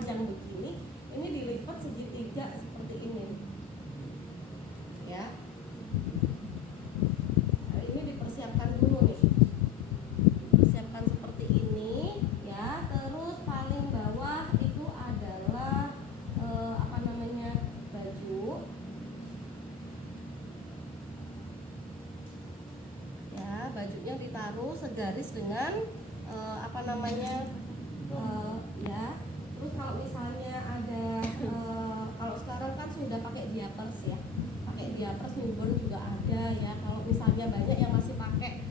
panjang begini, ini dilipat segitiga seperti ini, ya. Nah, ini dipersiapkan dulu nih, persiapkan seperti ini, ya. Terus paling bawah itu adalah baju, ya. Bajunya ditaruh segaris dengan ya. Terus kalau misalnya ada kalau sekarang kan sudah pakai diapers ya, pakai diapers newborn juga ada ya. Kalau misalnya banyak yang masih pakai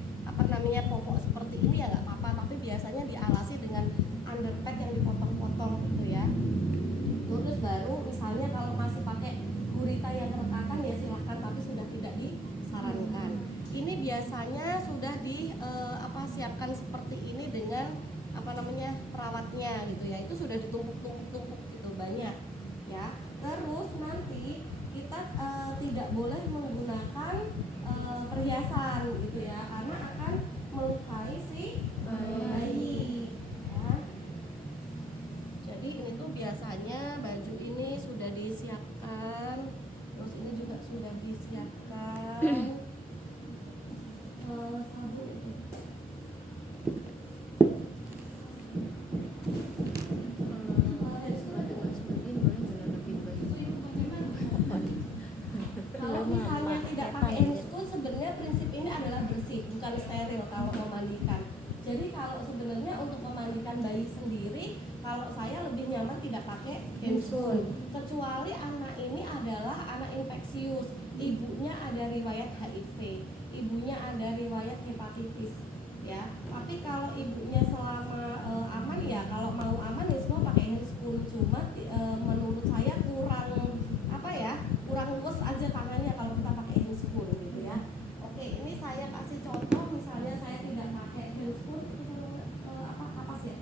popok seperti ini ya nggak apa-apa, tapi biasanya dialasi dengan underpack yang dipotong-potong gitu ya. Terus baru misalnya kalau masih pakai gurita yang keretakan ya silahkan, tapi sudah tidak disarankan. Ini biasanya sudah siapkan seperti ini dengan perawatnya gitu ya. Itu sudah ditumpuk-tumpuk gitu banyak ya. Terus nanti kita tidak boleh menggunakan perhiasan gitu ya, karena akan melukai si bayi ya. Jadi ini tuh biasanya baju ini sudah disiapkan, terus ini juga sudah disiapkan sabun. Kalau misalnya tidak pakai handscoon, sebenarnya prinsip ini adalah bersih, bukan steril kalau memandikan. Jadi kalau sebenarnya untuk memandikan bayi sendiri, kalau saya lebih nyaman tidak pakai handscoon, kecuali anak ini adalah anak infeksius, ibunya ada riwayat HIV, ibunya ada riwayat hepatitis ya. Tapi kalau ibunya selama aman ya, kalau mau aman ya semua pakai handscoon. Cuma menurut saya kurang luas aja tangannya kalau kita pakai handscoon gitu ya. Oke, ini saya kasih contoh, misalnya saya tidak pakai handscoon, kapas ya.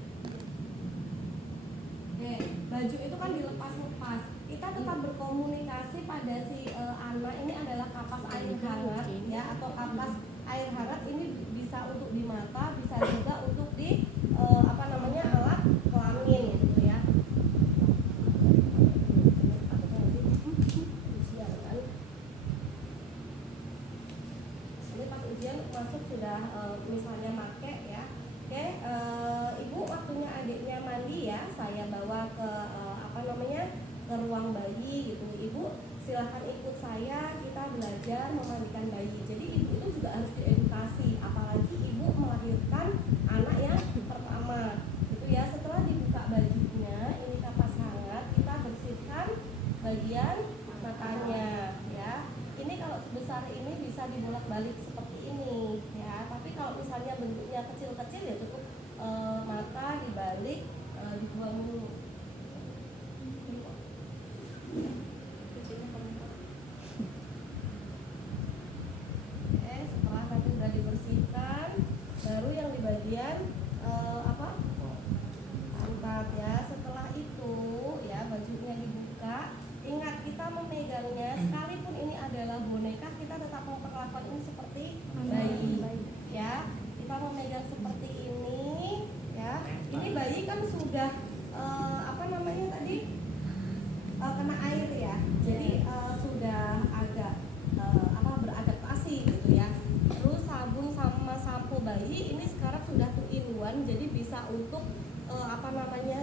Oke, baju itu kan dilepas-lepas, kita tetap berkomunikasi pada si anak. Ini adalah kapas air hangat ya, atau kapas air hangat. Ini bisa untuk di mata, bisa juga untuk di alat kelamin gitu ya. Ini pas ujian masuk sudah misalnya make ya. Oke, ibu waktunya adiknya mandi ya, saya bawa ke ke ruang bayi gitu. Ibu silahkan ikut saya, kita belajar memandikan bayi. Jadi ibu itu juga harus diedukasi, apalagi ibu melahirkan anak yang pertama gitu ya. Setelah dibuka bajunya, ini kapas hangat, kita bersihkan bagian matanya ya. Ini kalau sebesar ini bisa dibolak-balik seperti ini ya. Tapi kalau misalnya bentuknya kecil-kecil ya cukup mata dibalik, dibuang dulu. Setelah nanti sudah dibersihkan, baru yang di bagian angkat ya. Setelah itu ya bajunya dibuka. Ingat, kita memegangnya, sekalipun ini adalah boneka, kita tetap memperlakukan ini seperti bayi ya. Kita memegang seperti ini ya. Ini bayi kan sudah kena air ya. Jadi sudah agak beradaptasi gitu ya. Terus sabun sama sampo bayi ini sekarang sudah 2-in-1, jadi bisa untuk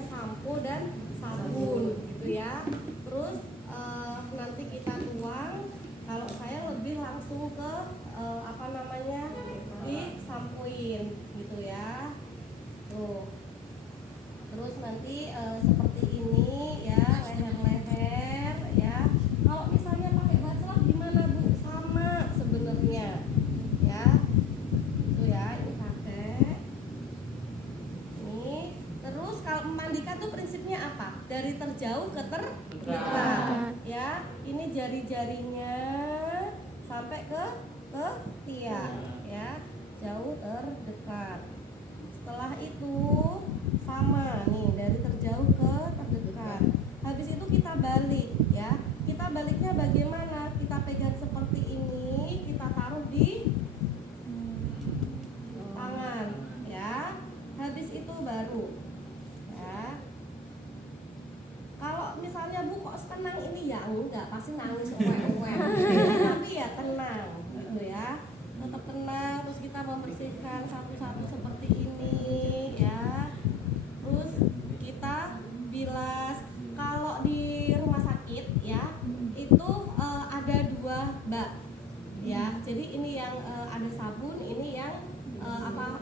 sampo dan sabun gitu ya. Terus nanti kita tuang. Kalau saya lebih langsung ke disampoin gitu ya. Tuh. Terus nanti seperti ini ya, leher-leher ya. Kalau misalnya pakai baslak gimana Bu? Sama sebenarnya ya. Tuh ya, ini pakai. Ini. Terus kalau memandikan tuh prinsipnya apa? Dari terjauh ke terdekat ya. Ini jari-jarinya sampai ke tiang ya, jauh terdekat. Setelah itu sama nih, dari terjauh ke terdekat. Habis itu kita balik ya. Kita baliknya bagaimana? Kita pegang seperti ini, kita taruh di tangan ya. Habis itu baru ya. tenang ini ya enggak, pasti nangis owe-owe. Tapi ya tenang gitu ya. Tetap tenang, terus kita membersihkan satu-satu seperti ini ya. Terus kita bilas. Kalau di rumah sakit ya itu ada 2 bak ya. Jadi ini yang ada sabun, ini yang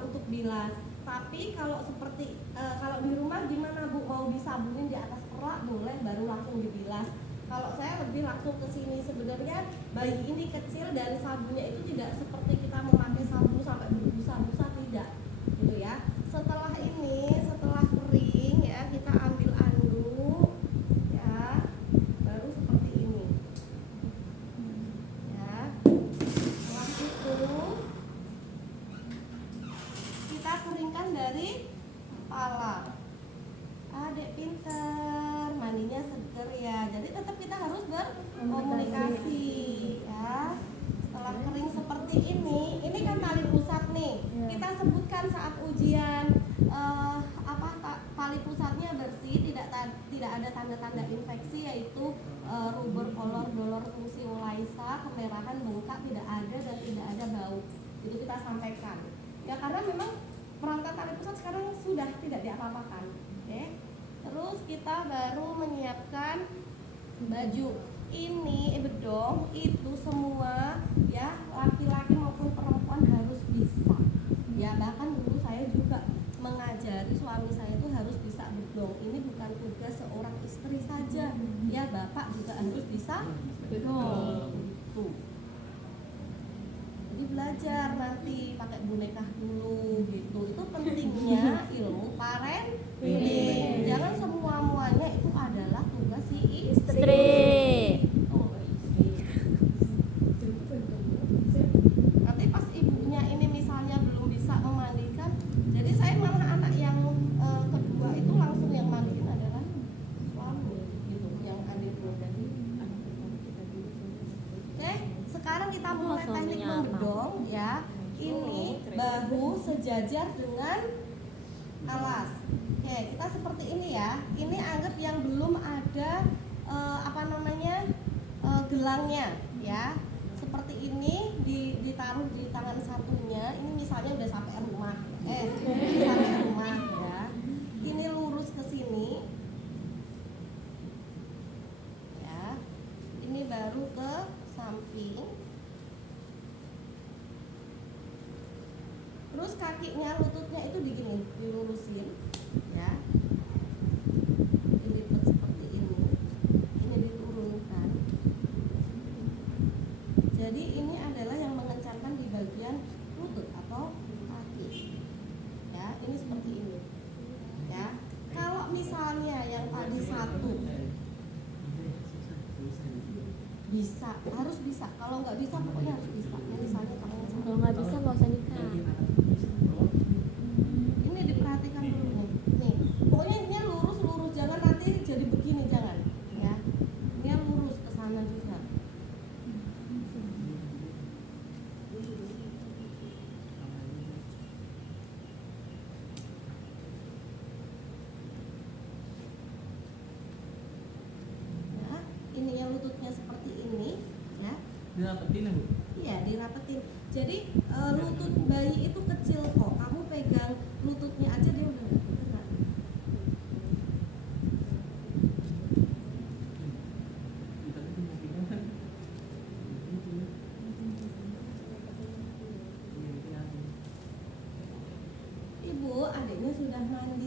untuk bilas. Tapi kalau seperti kalau di rumah gimana Bu, mau disabunin di atas kerak boleh, baru langsung dibilas. Kalau saya lebih langsung ke sini. Sebenarnya bayi ini kecil dan sabunnya itu tidak seperti kita memakai sabun sampai berbusa-busa, tidak gitu ya. Setelah kering ya, kita ambil anduk ya, baru seperti ini ya. Setelah itu kita keringkan dari kepala. Adek pinter, mandinya seger ya. Jadi tetap kita harus berkomunikasi ya. Setelah kering seperti ini kan tali pusat nih. Kita sebutkan saat ujian tali pusatnya bersih, tidak ada tanda-tanda infeksi, yaitu rubor, kolor, dolor, fungsi olaisa, kemerahan, bengkak tidak ada dan tidak ada bau. Itu kita sampaikan. Ya karena memang perangkat tali pusat sekarang sudah tidak diapa-apakan. Oke. Terus kita baru menyiapkan baju. Ini bedong itu semua ya, laki-laki maupun perempuan harus bisa. Ya bahkan dulu saya juga mengajari suami saya itu harus bisa bedong. Ini bukan tugas seorang istri saja. Ya bapak juga harus bisa bedong. Tuh. Jadi belajar nanti pakai boneka dulu gitu. Itu pentingnya ilmu parenting. Jangan semua-muanya itu adalah tugas si istri. Oh, istri. Nanti pas ibunya ini misalnya belum bisa memandikan, jadi saya malah anak yang kedua itu langsung yang mandiin adalah suami gitu, yang adik dari anak kita dulu. Oke, sekarang kita mulai teknik membedong ya. Ini bahu sejajar dengan alas. Oke, kita seperti ini ya. Ini anggap yang belum ada gelangnya ya. Seperti ini ditaruh di tangan satunya. Ini misalnya udah sampai rumah. Sampai rumah ya. Ini lurus ke sini. Ya. Ini baru ke samping. Terus kakinya, lututnya itu dilurusin ya. Dilipat seperti ini. Ini diturunkan. Jadi ini adalah yang mengencangkan di bagian lutut atau kaki. Ya, ini seperti ini. Ya. Kalau misalnya yang tadi satu bisa, harus bisa. Kalau nggak bisa pokoknya harus bisa. Misalnya kalau nggak bisa nggak usah nikah. Ini diperhatikan dulu nih. Pokoknya ini lurus, jangan nanti jadi begini, jangan. Ya, ini lurus ke sana juga. Ya, ini yang lututnya seperti ini, ya. Dirapetin ya Bu? Iya, dirapetin. Jadi lutut bayi itu kecil kok. Kamu pegang lututnya aja dia udah kena. Ibu, adiknya sudah mandi.